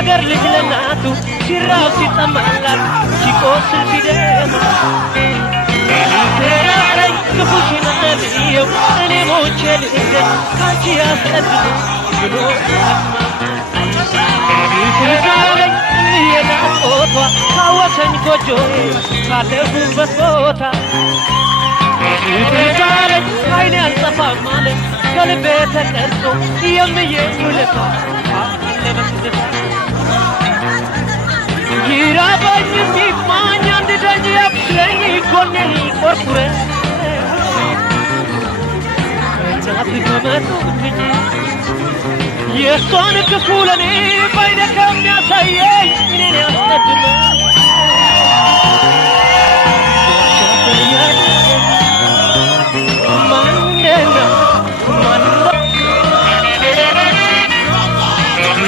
ያገር ልጅ ለናቱ ሲራብ ሲጠማላት ሲቆስል ሲደማ ተራራይ ክፉሽን አልየው እኔ ሞቼ ልገኝ ካንቺ ያስቀድም ብሎ ትዛለኝ የናፍቆቷ ካወሰኝ ጎጆዬ ካለሁበት ቦታ ትዛለኝ አይኔ አልጠፋም አለ ከልቤ ተቀርጾ የምዬ ውለታ ለበስደታ ይራባኝ የሚማኝ አንድ ደጅ ያብስለኝ ጎኔን ቆርቁረ እናት ከመጡብኝ የእሷን ክፉ ለኔ ባይነ ከሚያሳየኝ እኔን ያስቀድመ ማንደና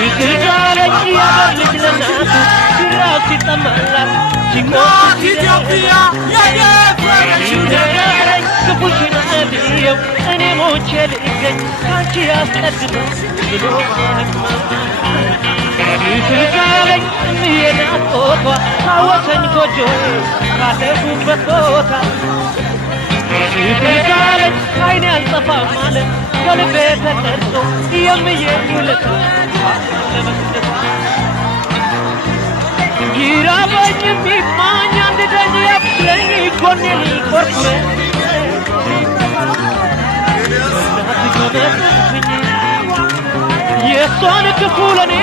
ትዛለኝ ያገር ልጅ ለናቱ ሲራብ ሲጠማላት ሲሞት ኢትዮጵያ ያደፈረችው ደረኝ ክፉሽን አልየው እኔ ሞቼ ልገኝ ካንቺ ያስቀድመ ብሎ ትዛለኝ የናፍቆቷ ካወሰኝ ጎጆዬ ካለሁበት ቦታ ትዛለኝ አይኔ አልጠፋም አለ ከልቤ ተቀርጾ የምዬ ውለታ ለበስደታ ይራበኝ የሚማኝ አንድ ደጅ ያብስለኝ ጎኔን ቆርቁረ እናት ከመጡብኝ የእሷን ክፉ ለኔ